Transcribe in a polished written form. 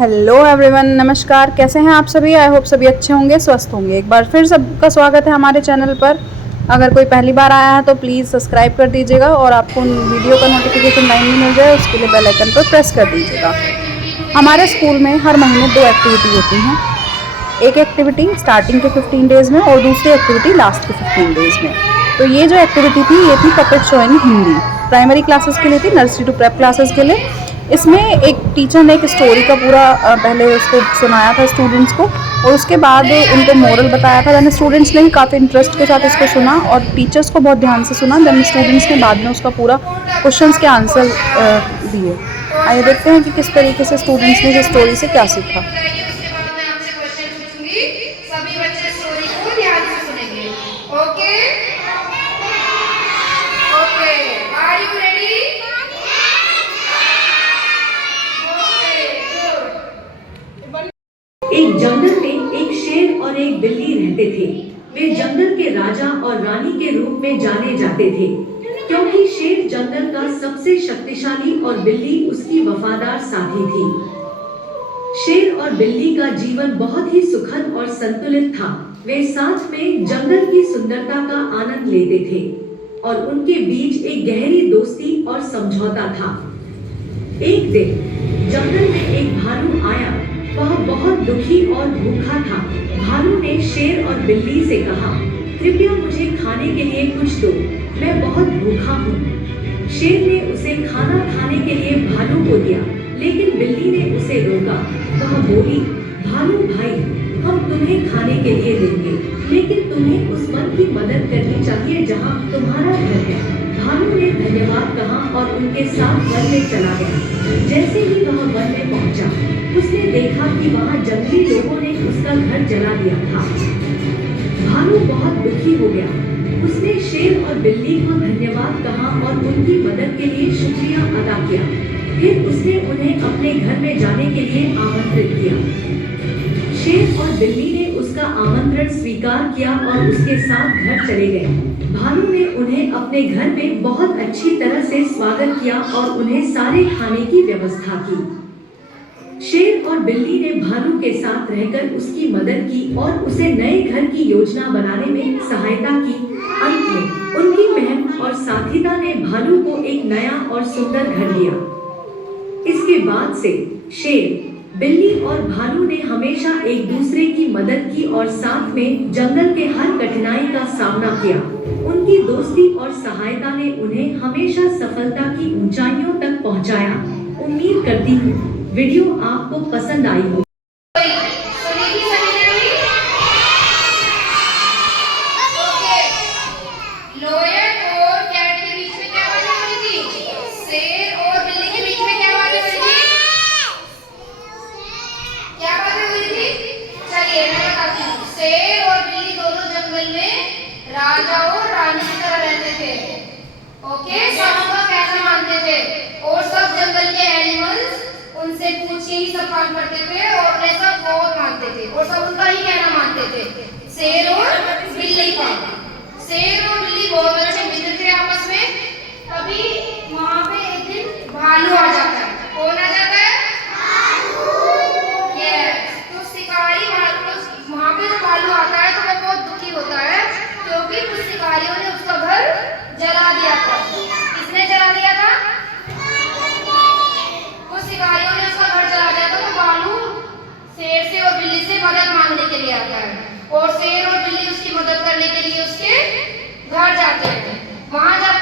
Hello everyone, नमस्कार। कैसे हैं आप सभी? आई होप सभी अच्छे होंगे, स्वस्थ होंगे। एक बार फिर सबका स्वागत है हमारे चैनल पर। अगर कोई पहली बार आया है तो प्लीज़ सब्सक्राइब कर दीजिएगा और आपको वीडियो का नोटिफिकेशन लाइन में मिल जाए उसके लिए बेल आइकन पर प्रेस कर दीजिएगा। हमारे स्कूल में हर महीने 2 एक्टिविटी होती हैं। एक एक्टिविटी स्टार्टिंग के 15 डेज़ में और दूसरी एक्टिविटी लास्ट के 15 डेज़ में। तो ये जो एक्टिविटी थी ये थी puppet show in Hindi. Primary classes के लिए थी, नर्सरी टू प्रेप क्लासेस के लिए। इसमें एक टीचर ने एक स्टोरी का पूरा पहले उसको सुनाया था स्टूडेंट्स को और उसके बाद उनको मोरल बताया था। देन स्टूडेंट्स ने भी काफ़ी इंटरेस्ट के साथ इसको सुना और टीचर्स को बहुत ध्यान से सुना। देन स्टूडेंट्स ने बाद में उसका पूरा क्वेश्चंस के आंसर दिए। आइए देखते हैं कि किस तरीके से स्टूडेंट्स ने इस स्टोरी से क्या सीखा। सभी बच्चे स्टोरी को ध्यान से सुनेंगे। Okay okay, are you ready? एक जंगल में एक शेर और एक बिल्ली रहते थे। वे जंगल के राजा और रानी के रूप में जाने जाते थे, क्योंकि शेर जंगल का सबसे शक्तिशाली और बिल्ली उसकी वफादार साथी थी। शेर और बिल्ली का जीवन बहुत ही सुखद और संतुलित था। वे साथ में जंगल की सुंदरता का आनंद लेते थे और उनके बीच एक गहरी दोस्ती और समझौता था। एक दिन जंगल में एक भालू आया। वह बहुत दुखी और भूखा था। भालू ने शेर और बिल्ली से कहा, कृपया मुझे खाने के लिए कुछ दो, मैं बहुत भूखा हूँ। शेर ने उसे खाना खाने के लिए भालू को दिया, लेकिन बिल्ली ने उसे रोका। वह बोली, भालू भाई, हम तुम्हें खाने के लिए देंगे, लेकिन तुम्हें उस मन की मदद करनी चाहिए जहाँ तुम्हारा घर है। भालू ने धन्यवाद कहा और उनके साथ वन में चला गया। जैसे ही वह वन में पहुंचा, उसने देखा कि वहाँ जंगली लोगों ने उसका घर जला दिया था। भालू बहुत दुखी हो गया। उसने शेर और बिल्ली को धन्यवाद कहा और उनकी मदद के लिए शुक्रिया अदा किया। फिर उसने उन्हें अपने घर में जाने के लिए आमंत्रित किया। शेर और बिल्ली ने उसका आमंत्रण स्वीकार किया और उसके साथ घर चले गए। भालू ने उन्हें अपने घर में बहुत अच्छी तरह से स्वागत किया और उन्हें सारे खाने की व्यवस्था की। शेर और बिल्ली ने भालू के साथ रहकर उसकी मदद की और उसे नए घर की योजना बनाने में सहायता की। अंत में उनकी बहन और साथीदा ने भालू को एक नया और सुंदर घर दिया। इसके बाद से शेर, बिल्ली और भालू ने हमेशा एक दूसरे की मदद की और साथ में जंगल के हर कठिनाई का सामना किया। उनकी दोस्ती और सहायता ने उन्हें हमेशा सफलता की ऊंचाइयों तक पहुंचाया। उम्मीद करती हूँ वीडियो आपको पसंद आई हो। शेर और बिल्ली दोनों जंगल में राजा और रानी की तरह रहते थे। ओके, सब उनका कहना मानते थे और सब जंगल के एनिमल्स उनसे पूछ के ही सब काम करते थे और उन्हें सब बहुत मानते थे और सब उनका ही कहना मानते थे। शेर और बिल्ली का, शेर और बिल्ली बहुत अच्छे मित्र थे आपस में। तभी वहाँ पे एक दिन भालू आ जाता है। कौन आ जाता है? तो शिकारी वहाँ पे जब भालू आता है तो वह बहुत दुखी होता है, क्योंकि कुछ शिकारियों ने उसका घर जला दिया था। किसने जला दिया था? कुछ शिकारियों ने उसका घर जला दिया था। तो भालू शेर से और बिल्ली से मदद मांगने के लिए आता है और शेर और बिल्ली उसकी मदद करने के लिए उसके घर जाते हैं। वहाँ जब